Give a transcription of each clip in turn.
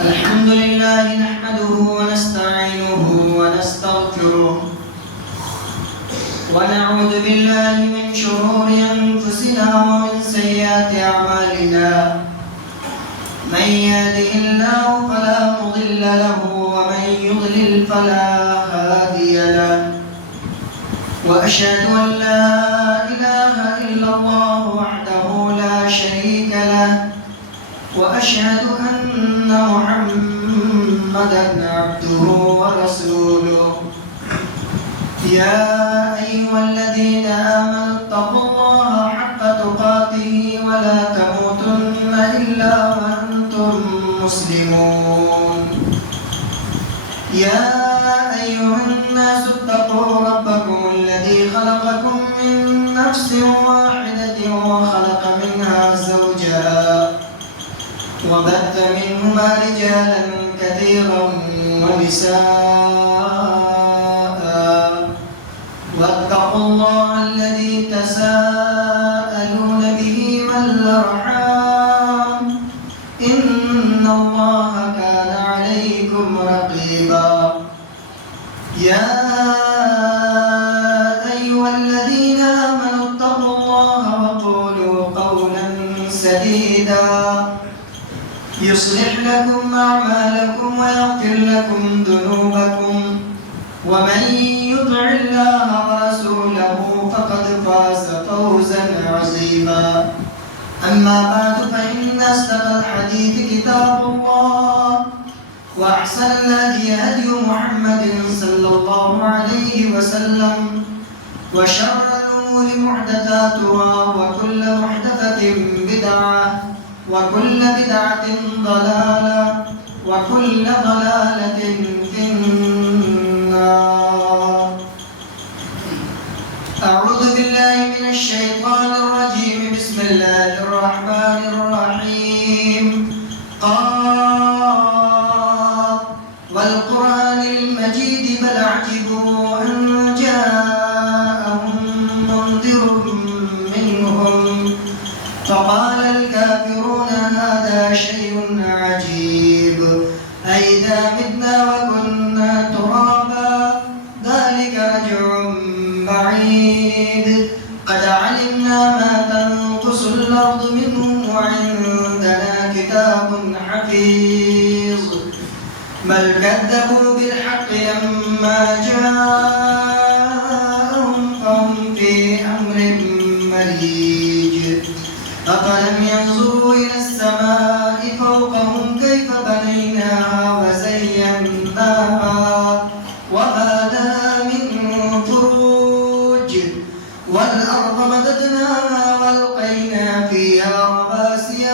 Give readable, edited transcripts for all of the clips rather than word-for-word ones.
الحمد لله نحمده ونستعينه ونستغفره ونعوذ بالله من شرور أنفسنا ومن سيئات أعمالنا من يهده الله فلا مضل له ومن يضلل فلا هادي له وأشهد أن لا إله إلا الله وحده لا شريك له وأشهد أن محمدًا عبده ورسوله يا أيها الذين آمنوا اتقوا الله حق تقاته ولا تموتن إلا وأنتم مسلمون يا أيها الناس اتقوا ربكم الذي خلقكم من نفس واحدة وخلق منها زوجها وبث منهما رجالا كثيرا ونساء واتقوا الله الذي تساءلون به والأرحام إن الله كان عليكم رقيبا يا أيها الذين آمنوا اتقوا الله وقولوا قولا سديدا يصلح لكم أعمالكم ويغفر لكم ذنوبكم ومن يطع الله ورسوله فقد فاز فوزا عظيما أما بعد فإن أصدق الحديث كتاب الله وأحسن الهدي هدي محمد صلى الله عليه وسلم وشر الأمور محدثاتها وكل محدثة بدعة وكل بدعة ضلالة وكل ضلالة في النار. أعوذ بالله من الشيطان الرجيم. بسم الله الرحمن الرحيم. قاف والقرآن المجيد بل عجبوا أن جاءهم منذر منهم فقال الكافرون هذا شيء عجيب أئذا متنا وكنا ترابا ذلك رجع بعيد قد علمنا ما تنقص الأرض منهم وعندنا كتاب حفيظ بل كذبوا بالحق لما جاءهم فهم في أمر مريج أفلم ينظروا إلى السماء فوقهم كيف بنيناها وزيناها وما لها من فروج والأرض مددناها وألقينا فيها رواسي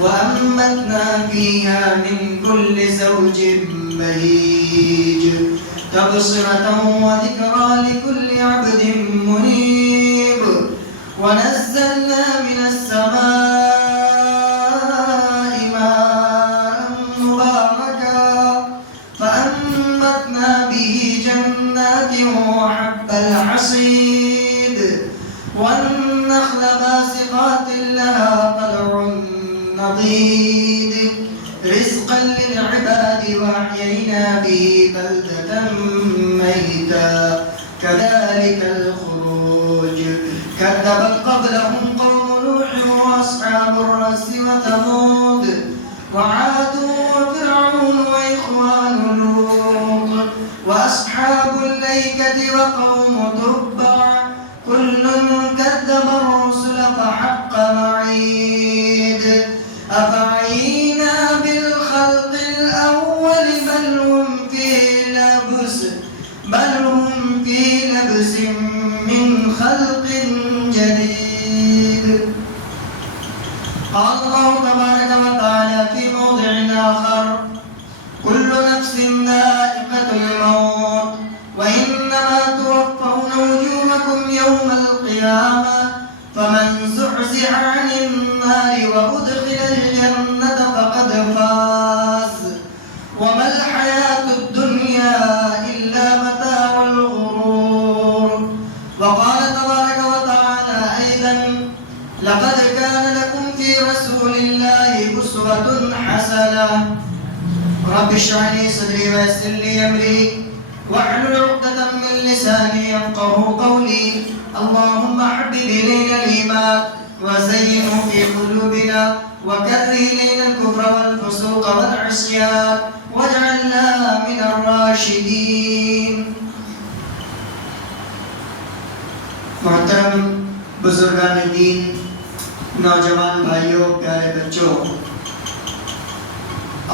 وأنبتنا فيها من كل زوج بهيج تبصرة وذكرى لكل عبد منيب ونزلنا من السماء ماء مباركا فأنبتنا به جنات وحب الحصيد والنخل باسقات لها طلع نضيد رزقا للعباد وأحيينا به بلدة ميتا كذلك الخروج كذبت قبلهم قوم نوح وأصحاب الرس وثمود وعاد وفرعون وإخوان لوط وأصحاب الأيكة وقوم تبع كل كذب الرسل فحق وعيد أفعينا بالخلق الأول بل هم في لبس من خلق جديد. قال الله تبارك وتعالى في موضع آخر كل نفس ذائقة الموت وإنما توفون أجوركم يوم القيامة فمن زحزح عن النار وأدخل الجنة فقد فاز وما الحياة الدنيا إلا متاع الغرور. وقال تبارك وتعالى أيضا لقد كان لكم في رسول الله أسوة أسوة حسنة رب اشرح لي صدري ويسر لي أمري واحلل عقدة من لساني يفقهوا قولي اللهم حبب إلينا الإيمان وزينه في قلوبنا وكره إلينا الكفر والفسوق والعصيان واجعلنا من الراشدين. محترم بزرگان دین، نوجوان بھائیوں، پیارے بچوں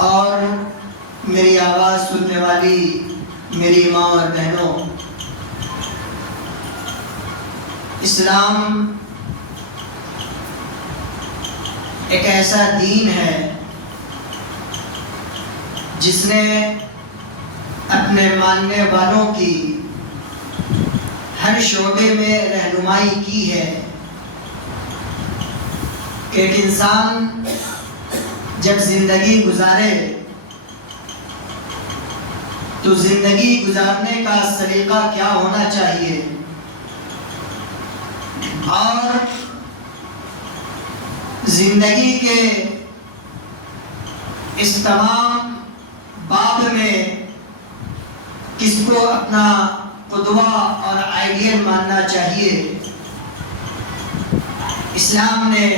اور میری آواز سننے والی میری ماں اور بہنوں، اسلام ایک ایسا دین ہے جس نے اپنے ماننے والوں کی ہر شعبے میں رہنمائی کی ہے کہ ایک انسان جب زندگی گزارے تو زندگی گزارنے کا سلیقہ کیا ہونا چاہیے، اور زندگی کے اس تمام باب میں کس کو اپنا قدوہ اور آئیڈیل ماننا چاہیے۔ اسلام نے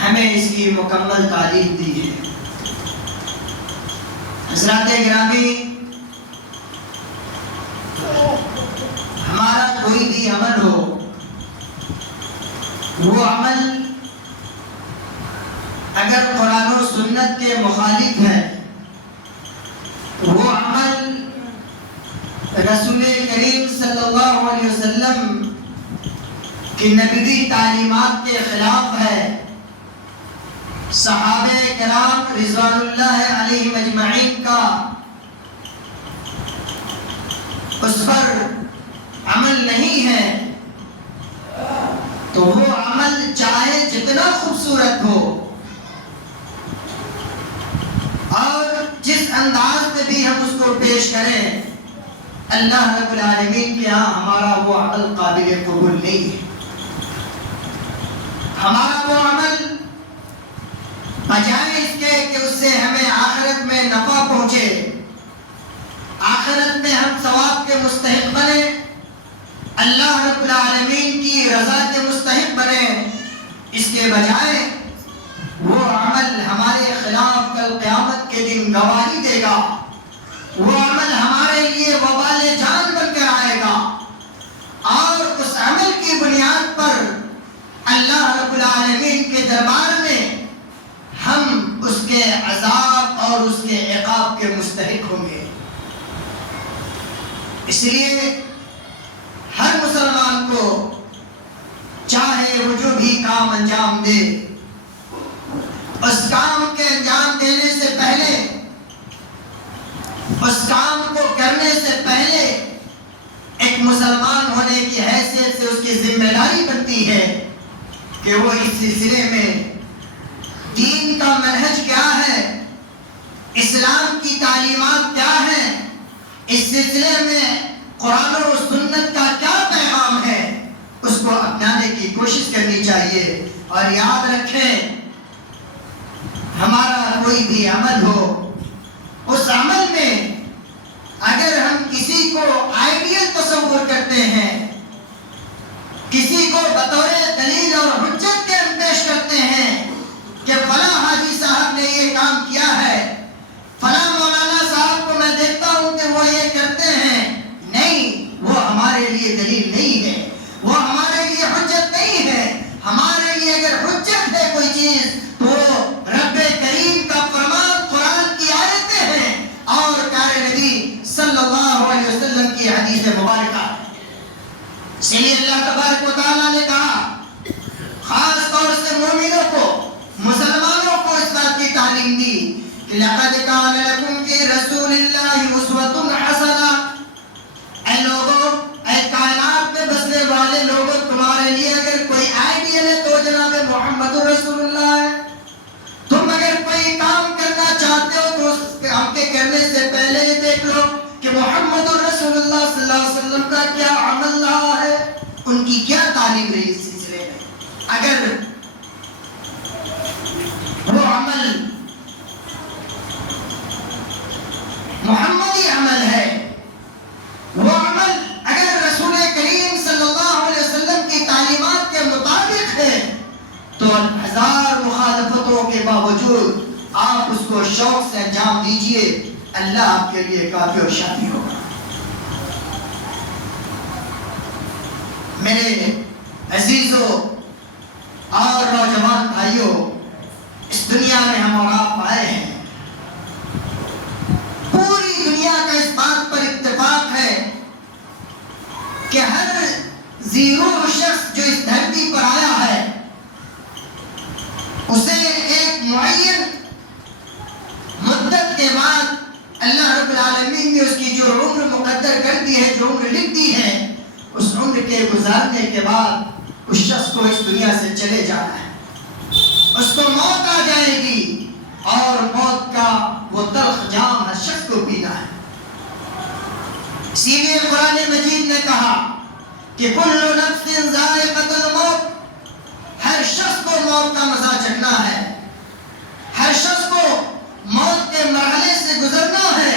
ہمیں اس کی مکمل تعلیم دی ہے۔ حضرات گرامی، ہمارا کوئی بھی عمل ہو، وہ عمل اگر قرآن و سنت کے مخالف ہے، وہ عمل رسول کریم صلی اللہ علیہ وسلم کی نبوی تعلیمات کے خلاف ہے، صحابہ کرام رضوان اللہ علیہم اجمعین کا اس پر عمل نہیں ہے، تو وہ عمل چاہے جتنا خوبصورت ہو اور جس انداز میں بھی ہم اس کو پیش کریں، اللہ رب العالمین کے ہاں ہمارا وہ عمل قابل قبول نہیں ہے۔ ہمارا وہ عمل بجائے اس کے کہ اس سے ہمیں آخرت میں نفع پہنچے، آخرت میں ہم ثواب کے مستحق بنے، اللہ رب العالمین کی رضا کے مستحق بنے، اس کے بجائے وہ عمل ہمارے خلاف کل قیامت کے دن گواہی دے گا، وہ عمل ہمارے لیے وبال جان بن کر آئے گا، اور اس عمل کی بنیاد پر اللہ رب العالمین کے دربار میں ہم اس کے عذاب اور اس کے عقاب کے مستحق ہوں گے۔ اس لیے ہر مسلمان کو چاہے وہ جو بھی کام انجام دے، اس کام کے انجام دینے سے پہلے، اس کام کو کرنے سے پہلے ایک مسلمان ہونے کی حیثیت سے اس کی ذمہ داری بنتی ہے کہ وہ اس سلسلے میں دین کا منہج کیا ہے، اسلام کی تعلیمات کیا ہیں، اس سلسلے میں قرآن و سنت کا کیا پیغام ہے، اس کو اپنانے کی کوشش کرنی چاہیے۔ اور یاد رکھیں، ہمارا کوئی بھی عمل ہو، اس عمل میں اگر ہم کسی کو آئیڈیل تصور کرتے ہیں، کسی کو بطور دلیل اور حجت کے پیش کرتے ہیں کہ فلاں حاجی صاحب نے یہ کام کیا ہے، فلاں مولانا صاحب کو میں دیکھتا ہوں کہ وہ یہ کرتے ہیں، نہیں، وہ ہمارے لیے دلیل نہیں ہے، وہ ہمارے لیے حجت نہیں ہے۔ ہمارے لیے اگر حجت ہے کوئی چیز تو رب کریم کا فرمان قرآن کی آیتیں ہیں اور پیارے نبی صلی اللہ علیہ وسلم کی حدیث مبارکہ۔ اس لیے اللہ تبارک و تعالیٰ نے کہا، خاص طور سے مومنوں کو، مسلمانوں کو اس بات کی تعلیم دی کہ لَقَدْ كَانَ لَكُمْ فِي رَسُولِ اللَّهِ أُسْوَةٌ حَسَنَةٌ۔ اے لوگوں، اے کائنات میں بسنے والے لوگوں، تمہارے لیے اگر کوئی آئیڈیل ہے تو جناب محمد رسول اللہ ہے۔ تم اگر کوئی کام کرنا چاہتے ہو تو اس کام کے کرنے سے پہلے یہ دیکھ لو کہ محمد رسول اللہ صلی اللہ علیہ وسلم کا کیا عمل رہا ہے، ان کی کیا تعلیم رہی اس سلسلے میں۔ اگر وہ عمل تو 1000 مخالفتوں کے باوجود آپ اس کو شوق سے انجام دیجئے، اللہ آپ کے لیے کافی اور شافی ہوگا۔ میرے عزیزوں اور نوجوان بھائیوں، اس دنیا میں ہم اور آپ آئے ہیں، پوری دنیا کا اس بات پر اتفاق ہے کہ ہر زیرو شخص جو اس دھرتی پر آیا ہے اسے ایک معین مدت کے بعد اللہ رب العالمین نے اس کی جو عمر مقدر کر دی ہے، جو عمر لکھ دی ہے، اس عمر کے گزارنے کے بعد اس شخص کو اس دنیا سے چلے جانا ہے، اس کو موت آ جائے گی اور موت کا وہ تلخ جام ہر شخص کو پینا ہے۔ اسی لیے قرآن مجید نے کہا کہ کل نفس ذائقۃ الموت، ہر شخص کو موت کا مزہ چکھنا ہے، ہر شخص کو موت کے مرحلے سے گزرنا ہے۔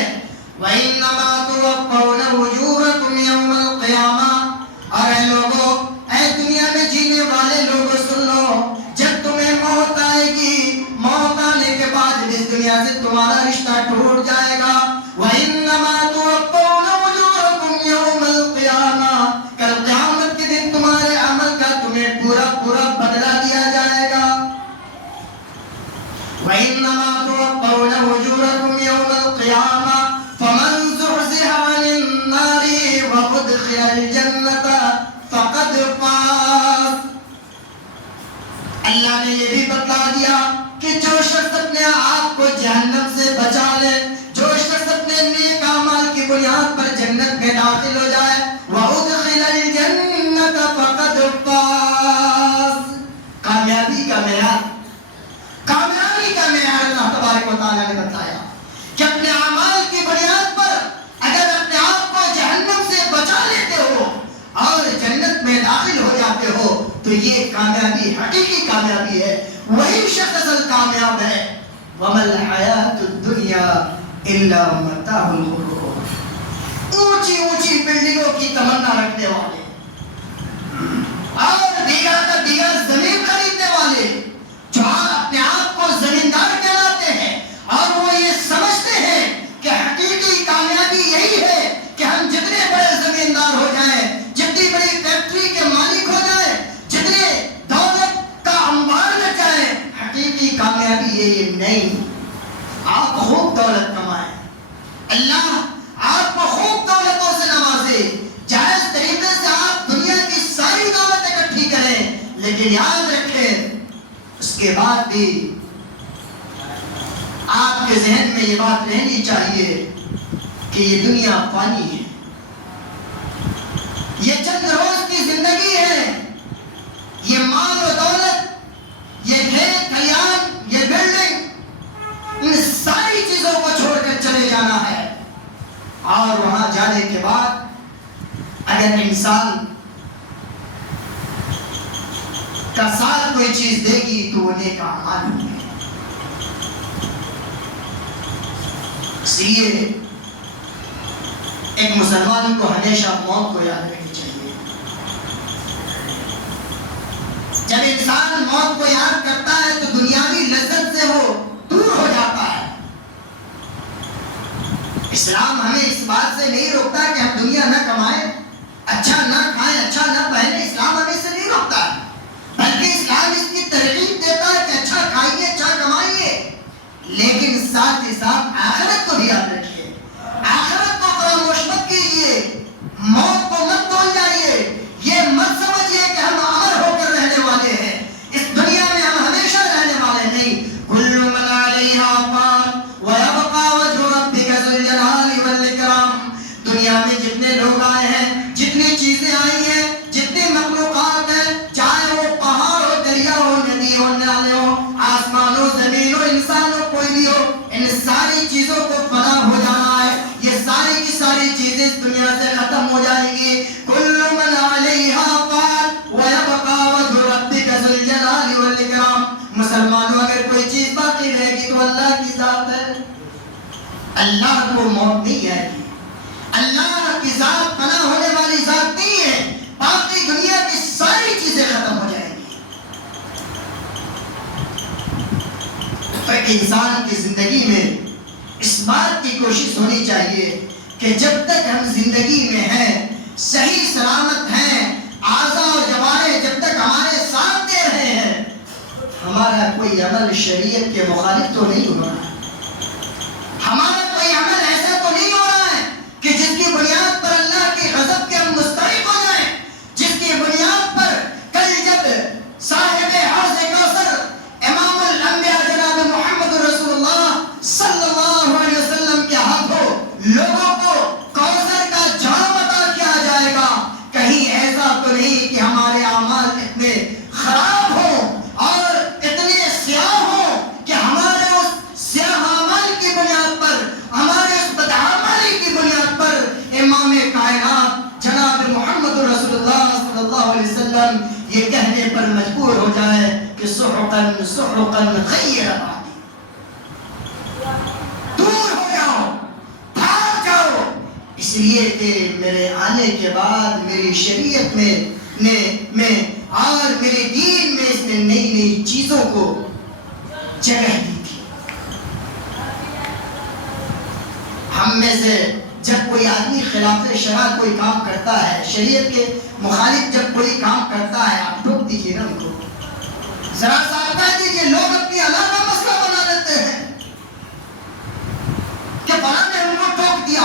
وَإِنَّمَا تُوَفَّوْنَ أُجُورَكُمْ يَوْمَ الْقِيَامَةِ، اور اے لوگوں، اے دنیا میں جینے والے لوگوں سن لو، جب تمہیں موت آئے گی، موت آنے کے بعد اس دنیا سے تمہارا رشتہ ٹوٹ جائے گا۔ وَإِنَّمَا تُوَفَّوْنَ أُجُورَكُمْ يَوْمَ الْقِيَامَةِ، کل قیامت کے دن تمہارے عمل کا تمہیں پورا پورا بدلہ دیا جائے گا۔ وَإِنَّمَا تُوَفَّوْنَ أُجُورَكُمْ يَوْمَ الْقِيَامَةِ فَمَنْ زُحْزِحَ عَنِ النَّارِ وَأُدْخِلَ الْجَنَّةَ فَقَدْ فَازَ۔ اللہ نے یہ بھی بتلا دیا کہ جو شخص اپنے آپ کو جہنم سے بچا لے، جو شخص اپنے نیک اعمال کی بنیاد پر جنت میں داخل ہو جائے، وَأُدْخِلَ الْجَنَّةَ فَقَدْ فَازَ۔ کامیابی کا معیار، کامیابی کا معیار اللہ تبارک و تعالیٰ نے بتایا کہ اپنے اعمال کی بنیاد پر اگر اپنے آپ کو جہنم سے بچا لیتے ہو اور جنت میں داخل ہو جاتے ہو تو یہ کامیابی حقیقی کامیابی ہے، وہی شخص اصل کامیاب ہے۔ وَمَا الْحَيَاةُ الدُّنْيَا إِلَّا مَتَاعُ الْغُرُورِ، اونچی اونچی بلڈنگوں کی تمنا رکھنے والے اور دیگر کا دیگر زمین خریدنے والے، جو اپنے آپ کو زمیندار کہلاتے ہیں اور وہ یہ سمجھتے ہیں کہ حقیقی کامیابی یہی ہے کہ ہم جتنے بڑے زمیندار ہو جائیں، جتنی بڑی فیکٹری کے مالک ہو جائیں، جتنے دولت کا انبار لگ جائے، حقیقی کامیابی یہ نہیں۔ آپ خوب دولت کمائیں، اللہ آپ کو خوب دولتوں سے نوازے، جائز طریقے سے آپ دنیا کی ساری دولت اکٹھی کریں، لیکن یاد رکھیں اس کے بعد بھی آپ کے ذہن میں یہ بات رہنی چاہیے کہ یہ دنیا فانی ہے، یہ چند روز کی زندگی ہے، یہ مال و دولت، یہ کھیت کھلیان، یہ بلڈنگ، ان ساری چیزوں کو چھوڑ کر چلے جانا ہے، اور وہاں جانے کے بعد اگر انسان کا ساتھ کوئی چیز دے گی تو وہ نیک اعمال ہوں گے۔ اس لیے ایک مسلمان کو ہمیشہ موت کو یاد رکھنی چاہیے۔ جب انسان موت کو یاد کرتا ہے تو دنیاوی لذت سے وہ دور ہو جاتا ہے۔ اسلام ہمیں اس بات سے نہیں روکتا کہ ہم دنیا نہ کمائیں، اچھا نہ کھائیں، اچھا نہ پہنیں، اسلام ہمیں اس سے نہیں روکتا ہے، بلکہ اسلام اس کی ترغیب دیتا ہے کہ اچھا کھائیے، اچھا کمائیے، لیکن ساتھ ہی ساتھ آخرت کو بھی یاد رکھیے، آخرت کو فراموش مت کیجیے، موت کو مت بھول جائیے، یہ مت سمجھیے کہ ہم امر ہو کر رہنے والے ہیں، اس دنیا میں ہم ہمیشہ رہنے والے نہیں۔ کل من علیہا فان ویبقى وجہ ربک ذو الجلال والاکرام، دنیا میں جتنے لوگ آئے ہیں، جتنی چیزیں آئی ہیں، جتنی مخلوقات ہیں، چاہے وہ پہاڑ ہو، دریا ہو، ندی ہو، نالے ہو، آسمان ہو، زمین ہو، انسان ہو، کوئی بھی ہو، ان ساری چیزوں کو فنا ہو جانا ہے، یہ ساری کی ساری چیزیں اس دنیا سے ختم ہو جائیں گی۔ کل من علیہا فان ویبقى وجہ ربک ذو الجلال والاکرام، مسلمانوں اگر کوئی چیز باقی رہے گی تو اللہ کی ذات ہے، اللہ کو موت نہیں آئے گی، اللہ کی ذات فنا ہونے والی ذات نہیں ہے، باقی دنیا کی ساری چیزیں ختم ہو جائیں گی۔ انسان کی زندگی میں اس بات کی کوشش ہونی چاہیے کہ جب تک ہم زندگی میں ہیں، صحیح سلامت ہیں، اعضاء اور جوارح جب تک ہمارے ساتھ دے رہے ہیں، ہمارا کوئی عمل شریعت کے مخالف تو نہیں ہو رہا ہے، ہمارا کوئی عمل ایسا تو نہیں ہو رہا ہے کہ جس کی بنیاد پر اللہ کے غضب کے ہم مستحق ہو جائیں، جس کی بنیاد پر کل جب صاحب حوض کوثر امام الانبیاء جناب محمد رسول اللہ صلی اللہ علیہ وسلم کے ہاتھوں لوگوں کو کوثر کا جام عطا کیا جائے گا، کہیں ایسا تو نہیں کہ ہمارے اعمال اتنے خراب ہوں اور اتنے سیاہ ہوں کہ ہمارے اس سیاہ عمل کی بنیاد پر، ہمارے اس بدعملی کی بنیاد پر امام کائنات جناب محمد رسول اللہ صلی اللہ علیہ وسلم یہ کہنے پر مجبور ہو جائے کہ سحقاً سحقاً غیر بعدی، دور ہو جاؤ، بھاگ جاؤ، اس لیے کہ میرے آنے کے بعد میری شریعت میں اور میرے دین میں اس نے نئی نئی چیزوں کو جگہ دی تھی۔ ہم میں سے جب کوئی آدمی خلاف شرع کوئی کام کرتا ہے، شریعت کے مخالف جب کوئی کام کرتا ہے، آپ ٹوک دیجیے نا ان کو، ذرا سا کہہ دیجیے، لوگ اپنی علاقہ مسئلہ بنا لیتے ہیں کہ فلاں نے ہم کو ٹوک دیا،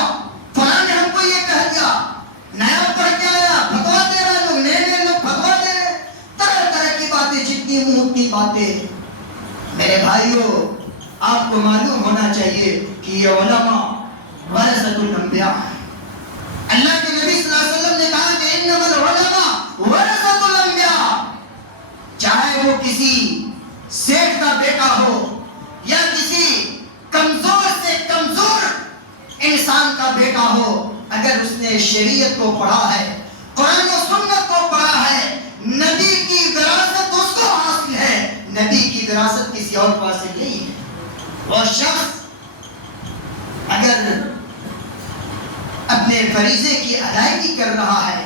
فلاں نے ہم کو یہ کہہ دیا، نیا پڑھ کے آیا فتوا دے رہے لوگ، نئے لوگ فتوا دے رہے، طرح طرح کی باتیں، جتنی منہ اتنی باتیں۔ میرے بھائیوں، آپ کو معلوم ہونا چاہیے کہ یہ علماء ورثۃ الانبیاء ہیں۔ اللہ کے نبی صلی اللہ علیہ وسلم نے کہا کہ انما العلماء ورثۃ الانبیاء، چاہے وہ کسی سیٹ کا بیٹا ہو یا کسی کمزور سے کمزور انسان کا بیٹا ہو، اگر اس نے شریعت کو پڑھا ہے، قرآن و سنت کو پڑھا ہے، نبی کی وراثت اس کو حاصل ہے، نبی کی وراثت کسی اور کو حاصل نہیں ہے۔ وہ شخص اگر اپنے فریضے کی ادائیگی کر رہا ہے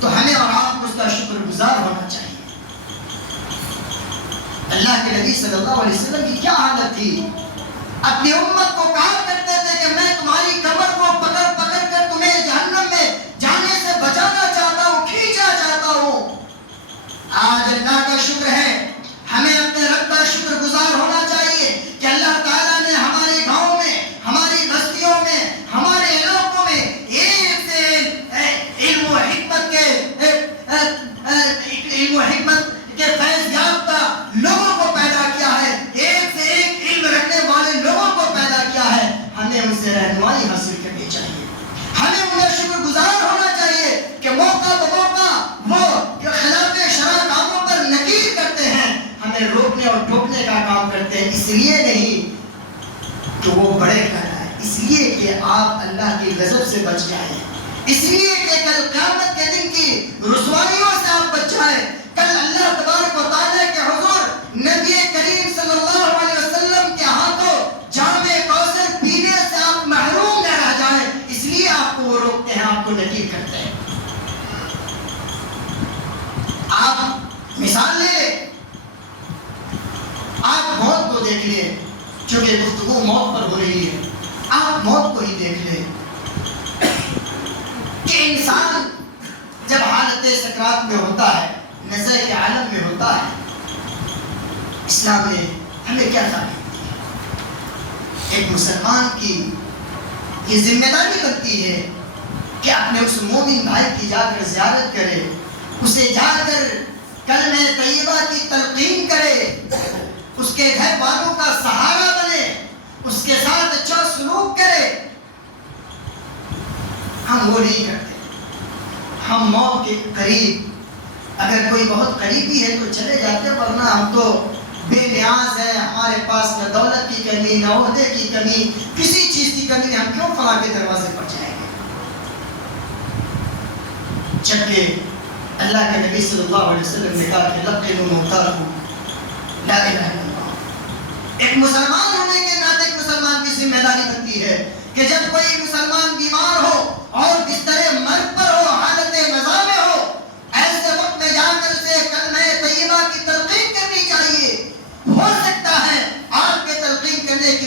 تو ہمیں اور آپ کو اس کا شکر گزار ہونا چاہیے۔ اللہ کے نبی صلی اللہ علیہ وسلم کی کیا حالت تھی، اپنی امت کو کہا کرتے تھے کہ میں تمہاری کمر کو پکڑ پکڑ کر تمہیں جہنم میں جانے سے بچانا چاہتا ہوں، کھینچنا چاہتا ہوں۔ آج اللہ کا شکر ہے، ہمیں اپنے رب کا شکر گزار ہونا چاہیے کہ اللہ تعالیٰ نے ہمارے گاؤں میں، ہماری بستیوں میں، ہمارے علاقوں میں ایک سے علم و حکمت کے فیض یافتہ لوگوں کو پیدا کیا ہے، ایک سے ایک علم رکھنے والے لوگوں کو پیدا کیا ہے۔ ہمیں ان سے رہنمائی حاصل کرنی چاہیے، ہمیں انہیں شکر گزار ہونا چاہیے کہ موقع بموقع وہ خلاف شرع کاموں پر نکیر کرتے ہیں، ہمیں روکنے اور ٹوکنے کا کام کرتے ہیں، اس لیے نہیں کہ وہ بڑے کہلائیں، اس لیے کہ آپ اللہ کی غضب سے بچ جائیں، اس لیے کہ کل قیامت کے دن کی رسوائیوں سے آپ بچ جائیں، کل اللہ تبارک و تعالیٰ کے حضور نبی کریم صلی اللہ علیہ وسلم کے ہاتھوں جام کوثر پینے سے آپ محروم نہ رہ جائیں، اس لیے آپ کو وہ روکتے ہیں، آپ کو نکیر کرتے ہیں۔ آپ مثال لے لیں، آپ موت کو دیکھ لیں، چونکہ گفتگو موت پر ہو رہی ہے، آپ موت کو ہی دیکھ لیں کہ انسان جب حالت سکرات میں ہوتا ہے، نظر کے عالم میں ہوتا ہے، اسلام نے ہمیں کیا تعلیم دی؟ ایک مسلمان کی یہ ذمہ داری بنتی ہے کہ اپنے اس مومن بھائی کی جا کر زیارت کرے، اسے جا کر کلمہ طیبہ کی تلقین کرے، اس کے گھر والوں کا سہارا بنے، اس کے ساتھ اچھا سلوک کرے۔ ہم وہ نہیں کرتے، ہم موت کے قریب اگر کوئی بہت قریبی ہے تو چلے جاتے، ورنہ ہم تو بے نیاز ہیں، ہمارے پاس نہ دولت کی کمی، نہ عہدے کی کمی، کسی چیز کی کمی نہیں، ہم کیوں فلاں کے دروازے پر جائیں گے؟ جبکہ اللہ کے نبی صلی اللہ علیہ وسلم نے کہا کہ لقنوا موتاکم لا الہ الا اللہ۔ ایک مسلمان ہونے کے ناطے ایک مسلمان کی ذمہ داری بنتی ہے کہ جب کوئی مسلمان بیمار ہو اور بستر مرگ پر ہو، حالت نزا میں ہو، ایسے وقت میں جا کر اسے کلمہ طیبہ کی تلقین کرنی چاہیے۔ ہو سکتا ہے آپ کے تلقین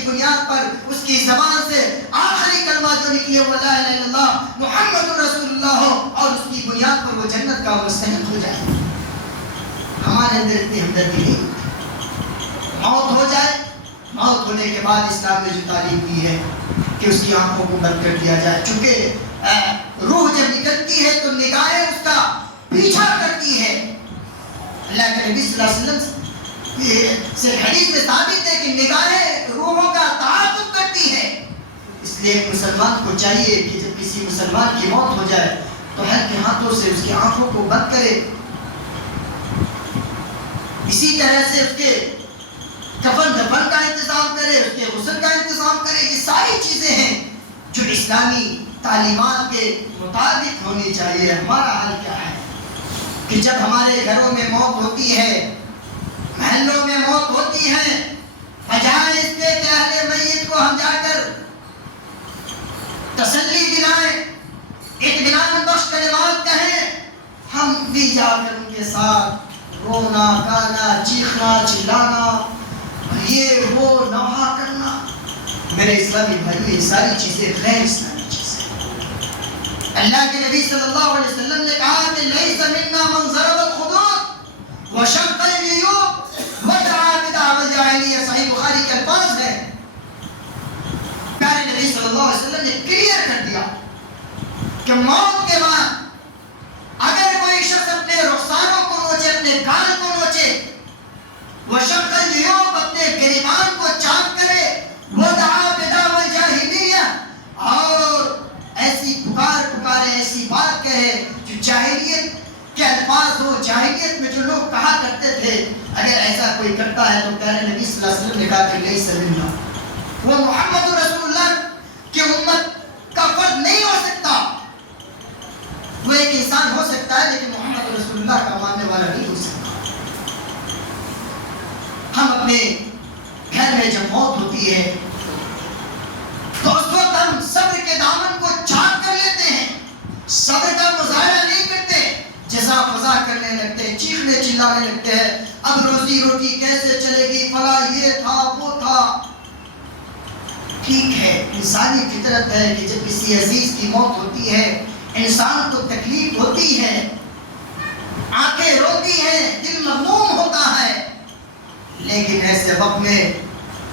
بنیاد پر اس کی زبان سے آخری کلمہ جو نکلے وہ لا الہ الا اللہ محمد رسول اللہ ہو اور اس کی بنیاد پر وہ جنت کا مستحق ہو جائے۔ ہمارے اندر اتنی ہمدردی نہیں ہوتی۔ موت ہو جائے، موت ہونے کے بعد اسلام نے جو تعلیم دی ہے کہ اس کی آنکھوں کو بند کر دیا جائے، چونکہ روح جب نکلتی ہے تو نگاہیں اس کا پیچھا کرتی ہے۔ اللہ کے نبی صلی اللہ علیہ وسلم سے حدیث میں ثابت ہے کہ نگاہیں روحوں کا تعاقب کرتی ہے۔ اس لیے ایک مسلمان کو چاہیے کہ جب کسی مسلمان کی موت ہو جائے تو ہلکے ہاتھوں سے اس کی آنکھوں کو بند کرے، اسی طرح سے اس کے کفن دفن کا انتظام کرے، اس کے غسل کا انتظام کرے۔ یہ ساری چیزیں ہیں جو اسلامی تعلیمات کے مطابق ہونی چاہیے۔ ہمارا حال کیا ہے کہ جب ہمارے گھروں میں موت ہوتی ہے، محلوں میں موت ہوتی ہے، بجائے اس کے کہ اہل میت کو ہم جا کر تسلی دلائیں، اطمینان بخش کلمات کہیں، ہم بھی جا کر ان کے ساتھ رونا گانا چیخنا چلانا یہ وہ نوحہ کرنا، میرے اسلامی بھائی یہ ساری چیزیں غیر اسلامی چیزیں۔ اللہ کے نبی صلی اللہ علیہ وسلم نے کہا کہ لیس منا من ضرب الخدود وشق الجیوب ودعا بدعوى الجاہلیہ، صحیح بخاری کے الفاظ ہیں۔ پیارے نبی صلی اللہ علیہ وسلم نے کلیئر کر دیا کہ موت کے بعد اگر کوئی شخص اپنے رخساروں کو نوچے، اپنے گال کو نوچے، وشق الجیوب اپنے گریبان کو چاک کرے، ودعا بدعوى الجاہلیہ اور ایسی پکارے ایسی بات کہے جو جاہلیت کے الفاظ ہو، جاہلیت میں جو لوگ کہا کرتے تھے، اگر ایسا کوئی کرتا ہے تو پیارے نبی صلی اللہ علیہ وسلم نے کہا کہ لیس منا، وہ محمد رسول اللہ کی امت کا فرد نہیں ہو سکتا۔ وہ ایک انسان ہو سکتا ہے لیکن محمد رسول اللہ کا ماننے والا نہیں ہو سکتا۔ ہم اپنے گھر میں جب موت ہوتی ہے تو اس وقت ہم صبر کے دامن کو چاک کر لیتے ہیں، صبر کا مظاہرہ نہیں کرتے، جزا فضا کرنے لگتے ہیں، چیخنے چلانے لگتے ہیں، اب روزی روٹی کیسے چلے گی، فلاں یہ تھا وہ تھا۔ ٹھیک ہے، انسانی فطرت ہے کہ جب کسی عزیز کی موت ہوتی ہے انسان کو تکلیف ہوتی ہے، آنکھیں روتی ہیں، دل مغموم ہوتا ہے، لیکن ایسے وقت میں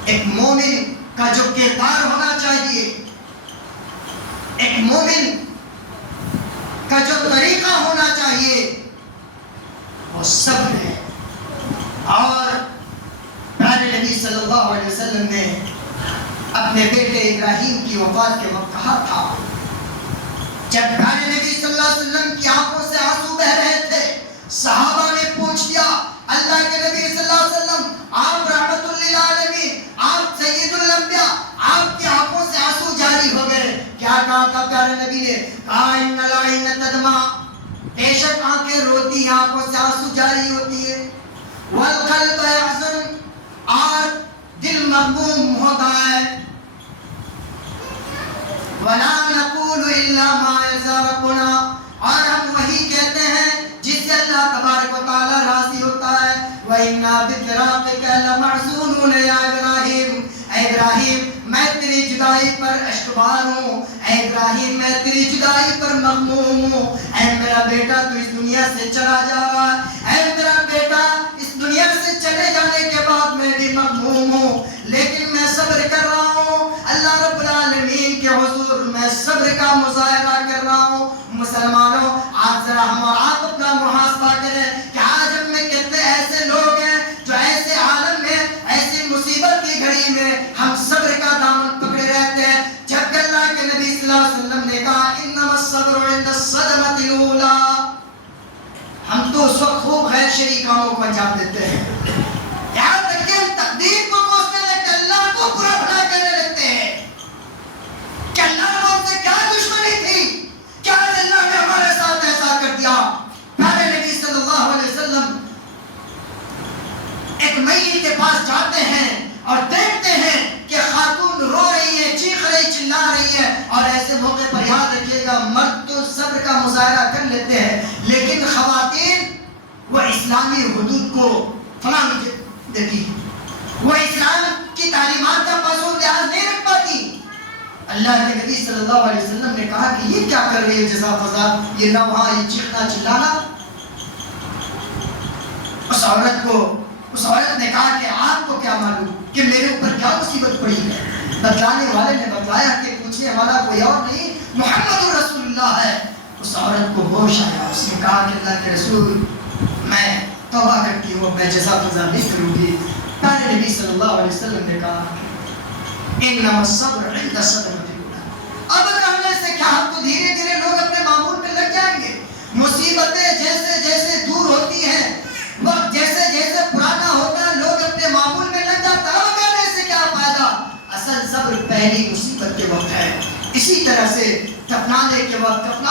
ایک مومن کا جو کردار ہونا چاہیے، ایک مومن کا جو طریقہ ہونا چاہیے وہ صبر ہے۔ اور پیارے نبی صلی اللہ علیہ وسلم نے اپنے بیٹے ابراہیم کی وفات کے وقت کہا تھا، جب پیارے نبی صلی اللہ علیہ وسلم کی آنکھوں سے آنسو بہ رہے تھے، صحابہ نے پوچھ دیا اللہ کے نبی صلی اللہ علیہ وسلم آپ رحمت للعالمین، آپ سید الانبیاء، آپ کی آنکھوں سے آنسو جاری ہو گئے، کیا کہا تھا پیارے نبی نے؟ کہا ان العین تدمع، بے شک آنکھیں روتی ہیں، آنکھوں سے آنسو جاری ہوتی ہے، والقلب یحزن، اور دل مغموم ہوتا ہے، ولا نقول الا ما يرضى ربنا، اور ہم وہی کہتے ہیں جس سے اللہ تبارک و تعالی راضی ہوتا ہے۔ وَإِنَّا بِفِرَاقِكَ لَمَحْزُونُونَ يَا إِبْرَاهِيمُ، اے ابراہیم میں تیری جدائی پر اشکبار ہوں، اے ابراہیم میں تیری جدائی پر مغموم ہوں، اے میرا بیٹا تو اس دنیا سے چلا جا رہا ہے، اے میرا بیٹا اس دنیا سے چلے جانے کے بعد میں بھی مغموم ہوں، لیکن میں صبر کر رہا ہوں، اللہ رب العالمین کے حضور میں صبر کا مظاہرہ کر رہا ہوں۔ مسلمانوں آج ذرا ہم اور آپ اپنا محاسبہ کریں کہ آج ہم میں کتنے ایسے لوگ ہیں جو ایسے عالم میں ایسی مصیبت کی گھڑی میں ہم صبر کا دامن پکڑے رہتے ہیں، جبکہ اللہ کے نبی صلی اللہ علیہ وسلم نے کہا انما الصبر عند الصدمة الاولى، ہم تو اس وقت خوب غیر شرعی کاموں کو انجام دیتے ہیں، یہاں تک کہ ہم تقدیر کو کوسنے لگتے ہیں، اللہ کو برا بھلا کہنے لگتے ہیں کہ اللہ کو ہم سے کیا دشمنی تھی، کیا اللہ نے ہمارے ساتھ ایسا کر دیا۔ پیارے نبی صلی اللہ علیہ وسلم ایک میت کے پاس جاتے ہیں اور دیکھتے ہیں کہ خاتون رو رہی ہے، چیخ رہی، چلا رہی ہے، اور ایسے موقع پر یاد رکھیے گا مرد تو صبر کا مظاہرہ کر لیتے ہیں، لیکن خواتین وہ اسلامی حدود کو فلاں دیتی ہیں، وہ اسلام کی کی تعلیمات کا پاسوں لحاظ نہیں رکھ پاتی. اللہ کے نبی صلی اللہ علیہ وسلم نے کہا کہ یہ کیا کر رہی ہے جزا فضا، یہ نوحہ، یہ چیخنا چلانا. اس عورت نے کہا کہ آپ کو کیا معلوم کہ میرے اوپر کیا مصیبت پڑی ہے. بتلانے والے نے بتلایا کہ پوچھنے والا کوئی اور نہیں، محمد رسول اللہ ہے. اس عورت کو ہوش آیا، اس نے کہا کہ اللہ کے رسول، میں توبہ کرتی ہوں، میں جزا فضا نہیں کروں گی. پیارے نبی صلی اللہ علیہ وسلم نے کہا انما الصبر عند صدمۃ الاولى. اب کرنے سے کیا، تو دھیرے دھیرے لوگ اپنے معمول پہ لگ جائیں گے. مصیبتیں جیسے جیسے دور ہوتی ہیں، وقت جیسے جیسے پرانا ہوتا ہے، لوگ اپنے معمول میں لگ جاتا ہے. اب کرنے سے کیا فائدہ؟ اصل صبر پہلی مصیبت کے وقت ہے. اسی طرح سے دفنانے کے وقت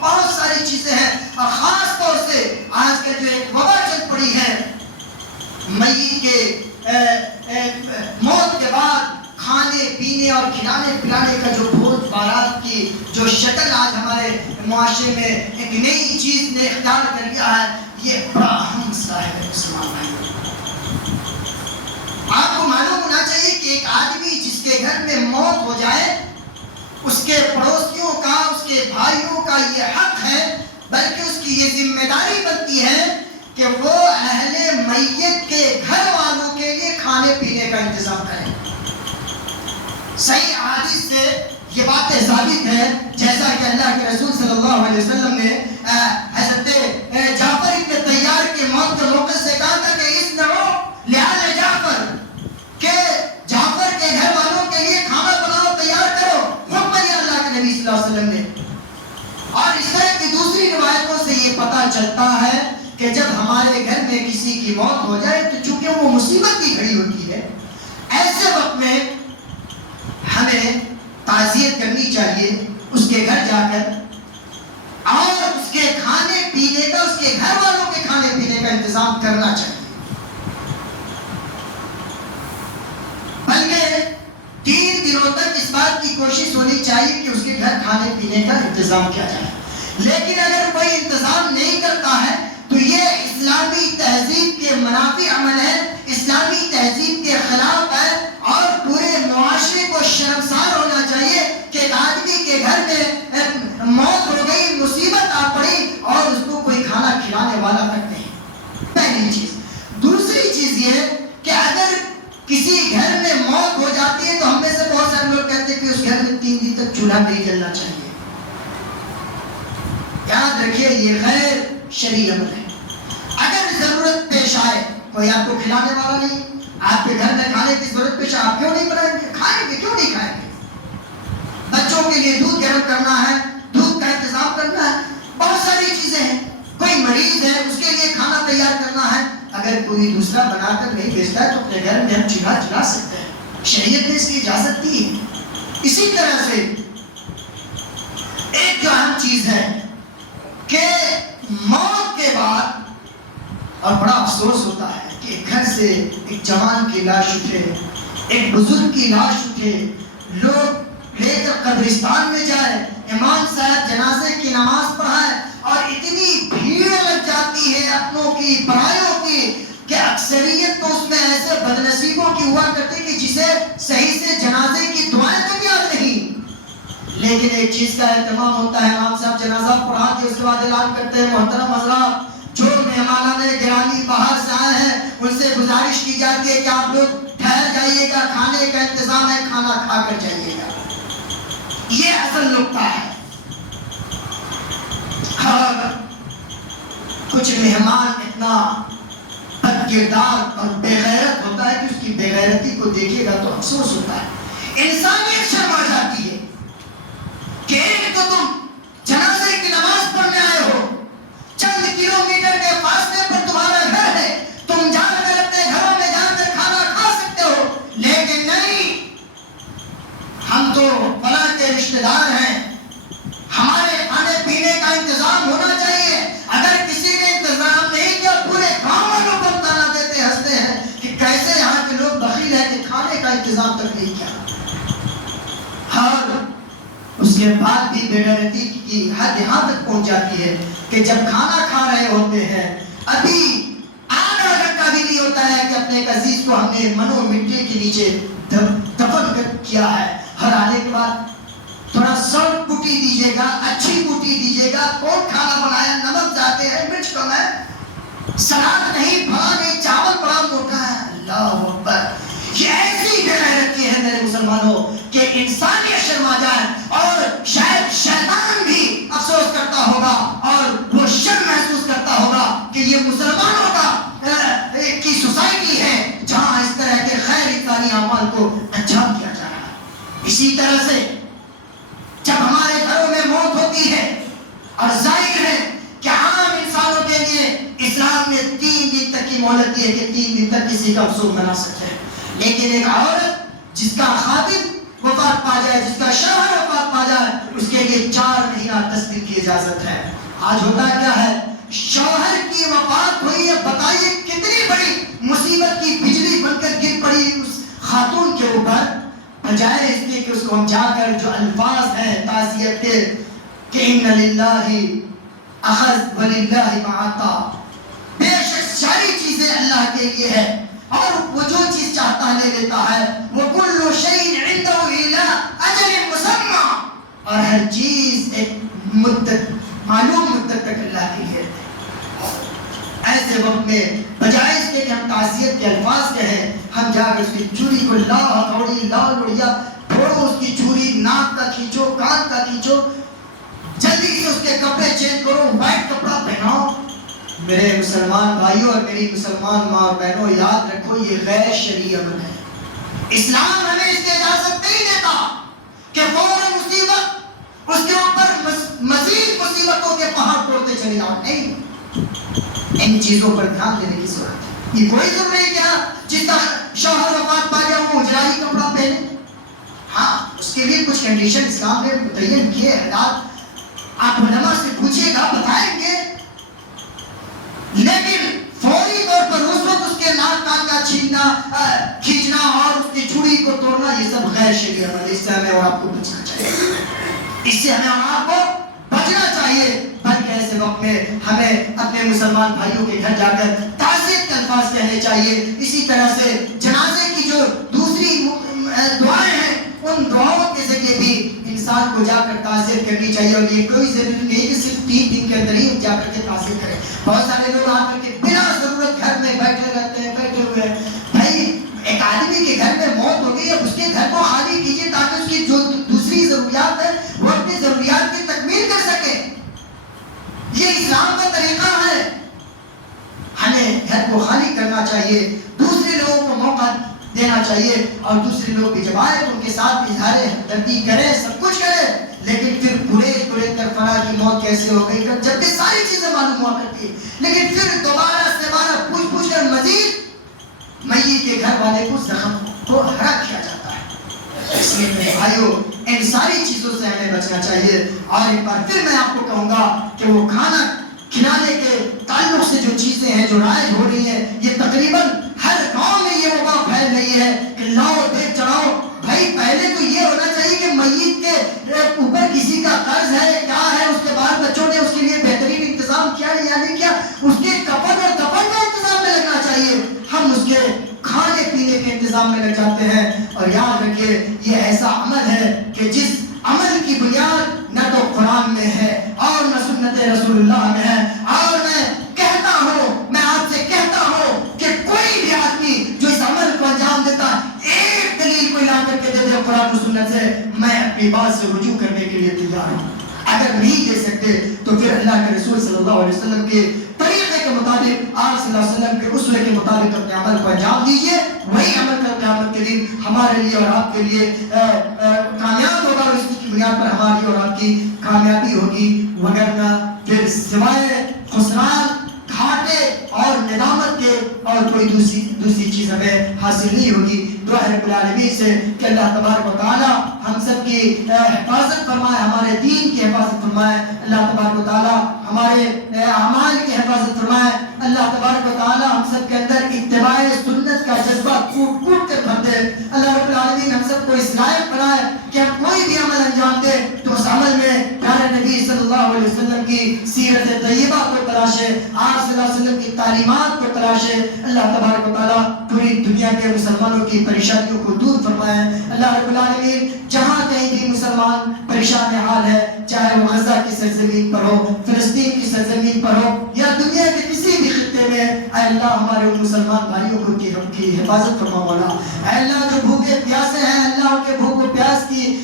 بہت ساری چیزیں ہیں، اور خاص طور سے آج کل جو ایک وبا چل پڑی ہے، میت کے موت کے بعد کھانے پینے اور کھلانے پلانے کا جو بھوج بارات کی جو شکل آج ہمارے معاشرے میں ایک نئی چیز نے اختیار کر لیا ہے، یہ بڑا اہم مسئلہ ہے مسلمان بھائی. آپ کو معلوم ہونا چاہیے کہ ایک آدمی جس کے گھر میں موت ہو جائے، اس کے پڑوسیوں کا، اس کے بھائیوں کا یہ حق ہے، بلکہ اس کی یہ ذمہ داری بنتی ہے کہ وہ اہل میت کے گھر والوں کے لیے کھانے پینے کا انتظام کریں. صحیح حدیث سے یہ باتیں ثابت ہے، جیسا کہ اللہ کے رسول صلی اللہ علیہ وسلم نے حضرت جعفر ابن طیار کے موت کے موقع سے کہا تھا کہ اصنعوا لآل جعفر، کہ جعفر کے گھر والوں کے لیے کھانا بناؤ، تیار کرو. حکم دیا اللہ کے نبی صلی اللہ علیہ وسلم نے. اور اس طرح کی دوسری روایتوں سے یہ پتہ چلتا ہے کہ جب ہمارے گھر میں کسی کی موت ہو جائے تو چونکہ وہ مصیبت کی گھڑی ہوتی ہے، ایسے وقت میں ہمیں تعزیت کرنی چاہیے اس کے گھر جا کر، اور اس کے کھانے پینے کا، اس کے گھر والوں کے کھانے پینے کا انتظام کرنا چاہیے. بلکہ 3 دنوں تک اس بات کی کوشش ہونی چاہیے کہ اس کے گھر کھانے پینے کا انتظام کیا جائے. لیکن اگر کوئی انتظام نہیں کرتا ہے تو یہ اسلامی تہذیب کے منافی عمل ہے، اسلامی تہذیب کے خلاف ہے، اور پورے معاشرے کو شرمسار ہونا چاہیے کہ ایک آدمی کے گھر میں موت ہو گئی، مصیبت آ پڑی، اور اس کو کوئی کھانا کھلانے والا تک نہیں. پہلی چیز. دوسری چیز یہ کہ اگر کسی گھر میں موت ہو جاتی ہے تو ہم میں سے بہت سارے لوگ کہتے ہیں کہ اس گھر میں 3 دن تک چولہا نہیں جلنا چاہیے. یاد رکھیے یہ غیر شرعی عمل ہے. اگر ضرورت پیش آئے، کوئی آپ کو کھلانے والا نہیں، آپ کے گھر میں کھانے کی ضرورت پیش آئے، آپ کیوں نہیں بنائیں گے؟ کھائیں گے، کیوں نہیں کھائیں گے؟ بچوں کے لیے دودھ گرم کرنا ہے، دودھ کا انتظام کرنا ہے، بہت ساری چیزیں ہیں. کوئی مریض ہے، اس کے لیے کھانا تیار کرنا ہے. اگر کوئی دوسرا بنا کر نہیں بھیجتا ہے تو اپنے گھر میں ہم چولہا جلا سکتے ہیں، شریعت میں اس کی اجازت دی ہے. اسی طرح سے ایک جو اہم چیز ہے کہ موت کے بعد، اور بڑا افسوس ہوتا ہے کہ گھر سے ایک جوان کی لاش اٹھے، ایک بزرگ کی لاش اٹھے، لوگ لے کر قبرستان میں جائے، امام صاحب جنازے کی نماز پڑھائے، اور اتنی بھیڑ لگ جاتی ہے اپنوں کی، پرایوں کی، کہ اکثریت تو اس میں ایسے بدنصیبوں کی ہوا کرتی کہ جسے صحیح سے جنازے کی دعائیں تک یاد نہیں. لیکن ایک چیز کا اہتمام ہوتا ہے، امام صاحب جنازہ پڑھا کے اس کے بعد اعلان کرتے ہیں محترم حضرات، جو مہمانان گرامی باہر سے آئے ہیں ان سے گزارش کی جاتی ہے کہ آپ لوگ ٹھہر جائیے گا، کھانے کا انتظام ہے، کھانا کھا کر جائیے گا. یہ اصل نکتہ ہے. اور کچھ مہمان اتنا بد کردار اور بے غیرت ہوتا ہے کہ اس کی بے غیرتی کو دیکھے گا تو افسوس ہوتا ہے. انسانیت شرم آ جاتی ہے کہ ایک تو تم جنازے کی نماز پڑھنے آئے ہو، چند کلومیٹر کے فاصلے پر تمہارا گھر ہے، تم جا کر اپنے گھروں میں جا کر کھانا کھا سکتے ہو، لیکن نہیں، ہم تو فلاں کے رشتہ دار ہیں، ہمارے کھانے پینے کا انتظام ہونا چاہیے. اگر کسی نے انتظام نہیں کیا، پورے گاؤں والوں کو تانا دیتے ہنستے ہیں کہ کیسے یہاں کے لوگ بخیل ہیں کہ کھانے کا انتظام تک نہیں کیا. اور اس کے بعد بھی بے غیرتی کی حد یہاں تک پہنچ جاتی ہے کہ جب کھانا کھا رہے ہوتے ہیں، ابھی آدھا گھنٹہ بھی نہیں ہوتا ہے کہ اپنے ایک عزیز کو ہم نے اپنے منو مٹی کے نیچے دفن کیا ہے. ہر آنے کے بعد تھوڑا سرد بوٹی دیجیے گا, اچھی بوٹی دیجیے گا. کون کھانا بنایا, نمک زیادہ ہے, مرچ کم ہے, سلاد نہیں بڑا نہیں, چاول بڑا موٹا ہے. اللہ اکبر. یہ ایسی جگہ رہتی ہے میرے مسلمانوں کہ انسانیت شرما جائے, اور شاید شیطان بھی افسوس کرتا ہوگا اور وہ شرم محسوس کرتا ہوگا کہ یہ مسلمانوں کا کی سوسائٹی ہے جہاں اس طرح کے خیر انسانی اعمال کو انجام دیا جا رہا ہے. اسی طرح سے جب ہمارے گھروں میں موت ہوتی ہے, اور ظاہر ہے کہ عام انسانوں کے لیے اسلام نے 3 دن تک کی مہلت دی ہے کہ 3 دن تک کسی کا افسوس منا سکتے ہیں. لیکن ایک عورت جس کا خاطب وفات پا جائے, جس کا شوہر وفات پا جائے, اس کے لیے 4 مہینہ تصدیق کی اجازت ہے. آج ہوتا کیا ہے, شوہر کی وفات ہوئی ہے, بتائیے کتنی بڑی مصیبت کی بجلی بن کر گر پڑی اس خاتون کے اوپر, بجائے اس کے کہ اس کو ہم جا کر جو الفاظ ہیں تعزیت کے کہ ان للہ اخذ وللہ ما عطا, بے شک ساری چیزیں اللہ کے لیے ہے اور وہ جو چیز چاہتا ہے لے لیتا ہے. وَكُلُّ شَيْءٍ عِندَهُ إِلَىٰ أَجَلٍ مُّسَمًّى, اور ہر چیز ایک مدت معلوم مدت تک اللہ کے لیے. ایسے وقت میں بجائے اس کے کہ ہم تعزیت کے الفاظ کہیں, ہم جا کے اس کی چوری کو لا ہتھوڑی لا لڑیا پھوڑو, اس کی چوری ناک کا کھینچو, کان کا کھینچو, جلدی سے اس کے کپڑے چینج کرو, وائٹ کپڑا پہناؤ. میرے مسلمان بھائیوں اور میری مسلمان ماں اور بہنوں, یاد رکھو یہ غیر شرعی عمل ہے. اسلام ہمیں اس کی اجازت نہیں دیتا کہ فوراً مصیبت اس کے اوپر مزید مصیبتوں کے پہاڑ توڑتے چلے جاؤ. نہیں, ان چیزوں پر دھیان دینے کی ضرورت ہے. یہ کوئی ضرور نہیں کہ جس کا شوہر وفات پا گیا وہ اجرائی کپڑا پہنے. ہاں, اس کے لیے کچھ کنڈیشن اسلام نے متعین کیے حالات, آپ علماء سے پوچھیے گا بتائیں گے. لیکن فوری طور پر اس وقت اس کے ناک کان کا چھیننا, کھینچنا اور اس کی چوڑی کو توڑنا, یہ سب غیر شرعی عمل ہے. اس سے ہمیں اور آپ کو بچنا چاہیے, اس سے ہمیں اور آپ کو بچنا چاہیے. بلکہ ایسے وقت میں ہمیں اپنے مسلمان بھائیوں کے گھر جا کر تعزیت کے الفاظ کہنے چاہیے. اسی طرح سے جنازے کی جو دوسری دعائیں ہیں ان دعاؤں کے ذریعے بھی انسان کو جا کر تعزیت کرنی چاہیے. اور یہ کوئی ضروری نہیں کہ صرف 3 دن کے اندر ہی جا کر کے تعزیت کریں. بہت سارے لوگ آ کر کے بنا ضرورت گھر میں بیٹھے رہتے ہیں, بیٹھے ہوئے ہیں. بھائی, ایک آدمی کے گھر میں موت ہو گئی, اب اس کے گھر کو خالی کیجیے تاکہ اس کی جو دوسری ضروریات ہے وہ اپنی ضروریات کی تکمیل کر سکے. یہ اسلام کا طریقہ ہے. ہمیں گھر کو خالی کرنا چاہیے, دوسرے لوگوں کو موقع دینا چاہیے, اور دوسرے لوگ بھی جب آئے ان کے ساتھ اظہار ہمدردی کریں, سب کچھ کریں. لیکن پھر پورے کر فلاں کی موت کیسے ہو گئی, جبکہ ساری چیزیں معلوم ہوا کرتی ہے. لیکن پھر دوبارہ پوچھ کر مزید میت کے گھر والے کو زخم کو ہرا کیا جاتا ہے. اس لیے میرے بھائیوں, ان ساری چیزوں سے ہمیں بچنا چاہیے. اور ایک بار پھر میں آپ کو کہوں گا کہ وہ کھانا کھلانے کے تعلق سے جو چیزیں ہیں جو رائج ہو رہی ہیں, یہ تقریباً ہر گاؤں میں یہ وبا پھیل رہی ہے کہ لاؤ دے چڑھاؤ. بھائی, پہلے تو یہ ہونا چاہیے کہ میت کے اوپر کسی کا قرض ہے, کیا ہے, اس کے بعد بچوں نے اس کے لیے بہترین انتظام کیا یا نہیں کیا, اس کے کفن اور دفن کا انتظام میں لگنا چاہیے. ہم اس کے کھانے پینے کے انتظام میں لگ جاتے ہیں. اور یاد رکھیے, یہ ایسا عمل ہے کہ جس عمل کی بنیاد نہ تو قرآن میں ہے اور نہ سنت رسول اللہ میں ہے. اور میں کہتا ہوں, میں آپ سے کہتا ہوں کہ کوئی بھی آدمی جو اس عمل کو انجام دیتا ایک دلیل کو لا کر کے دے دے قرآن و سنت سے, میں اپنی بات سے رجوع کرنے کے لیے تیار ہوں. اگر نہیں دے سکتے تو پھر اللہ کے رسول صلی اللہ علیہ وسلم کے طریقے کے مطابق, آپ صلی اللہ علیہ وسلم کے اسوے کے مطابق اپنے عمل کو انجام دیجیے. وہی عمل کر قیامت کے دن ہمارے لیے اور آپ کے لیے کامیاب ہوگا, اور اس کی بنیاد پر ہماری اور آپ کی کامیابی ہوگی. وگرنہ پھر سوائے خسران, گھاٹے اور ندامت کے اور کوئی دوسری چیز ہمیں حاصل نہیں ہوگی. دعا ہے رب العالمین سے کہ اللہ تبارک و تعالی ہم سب کی حفاظت فرمائے, ہمارے دین کی حفاظت فرمائے. اللہ تبارک و تعالی ہمارے اعمال کی حفاظت فرمائے. اللہ تبارک و تعالی ہم سب کے اندر اتباع سنت کا جذبہ کوٹ کوٹ کر بھر دے. اللہ رب العالمین ہم سب کو اس لائق بنائے کہ ہم کوئی بھی عمل انجام دے تو اس عمل میں پیارے نبی صلی اللہ علیہ وسلم کی سیرت طیبہ کو تلاشے, آپ صلی اللہ علیہ وسلم کی تعلیمات کو تلاشے. اللہ تبارک و تعالی پوری پوری دنیا کے مسلمانوں کی پریشانیوں کو دور فرمائے. اللہ رب العالمین جہاں کہیں بھی مسلمان پریشان حال ہے, چاہے وہ غزہ کی سرزمین پر ہو, فلسطین کی سرزمین پر ہو, یا دنیا کے کسی بھی خطے میں, اے اللہ ہمارے ان مسلمان بھائیوں کو کی حفاظت فرما مولا. اے اللہ جو بھوکے پیاسے ہیں, اللہ ان کے بھوک و پیاس کی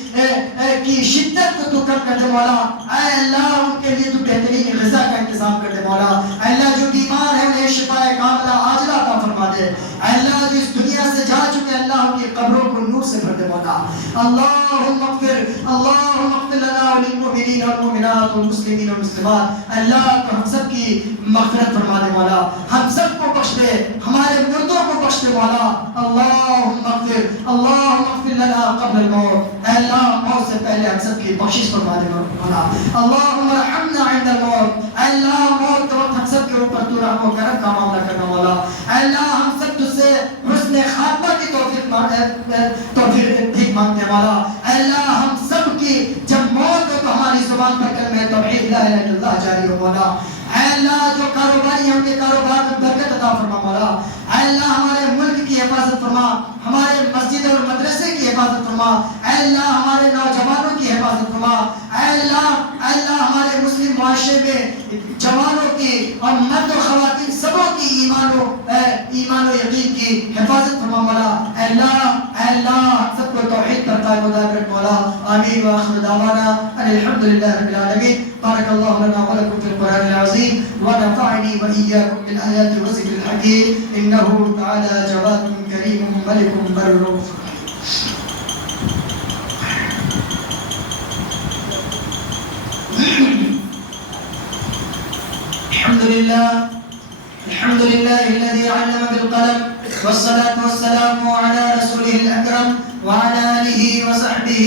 شدت کو تو کم کر دے مولا. اے اللہ ان کے لیے تو بہترین غذا کا انتظام کر دے مولا. اے اللہ جو بیمار ہیں انہیں شفا کاملہ عاجلہ عطا فرما دے. اے اللہ جو اس دنیا سے جا چکے, اللہ ان کی قبروں کو نور سے بھر دے مولا. اللهم اغفر لنا وللمؤمنین والمؤمنات والمسلمین والمسلمات. اللہ تو ہم سب کی مغفرت فرما دے مولا, ہم سب کو بخش دے, ہمارے مردوں کو بخش دے مولا. اللهم اغفر لنا قبل الموت. اے اللہ موت سے پہلے ہم سب کی بخشش فرما دے مولا. اللهم ارحمنا عند الموت. اے اللہ موت کے وقت ہم سب کے اوپر تو رحم و کرم کا معاملہ کرنا مولا. اے اللہ ہم سب تجھ سے حسن خاتمہ کی توفیق مانگتے مولا. اے اللہ ہم سب کی جب موت ہو تو ہماری زبان پر کلمہ توحید لا الہ الا اللہ جاری ہو مولا. اے اللہ جو کاروباری ہیں ان کے کاروبار میں برکت عطا فرما مولا. اے اللہ ہمارے ملک کی حفاظت فرما, ہمارے مسجد اور مدرسے کی حفاظت فرما. اے اللہ ہمارے نوجوانوں کی حفاظت فرما. اے اللہ ہمارے مسلم معاشرے میں جوانوں کی اور مرد و خواتین سبوں کی ایمان و یقین کی حفاظت فرما مولا. اے اللہ سب کو توحید پر قائم و دائم رکھ مولا. آمین وآخر دعوانا ان الحمدللہ رب العالمین. بارک اللہ لنا ولکم فی القرآن العظیم ونفعنی وإیاکم بالآیات والذکر الحکیم. انه تعالی جواد کریم ملک بر رؤوف. الحمد لله الذي علم بالقلم والصلاة والسلام على رسوله الأكرم وعلى آله وصحبه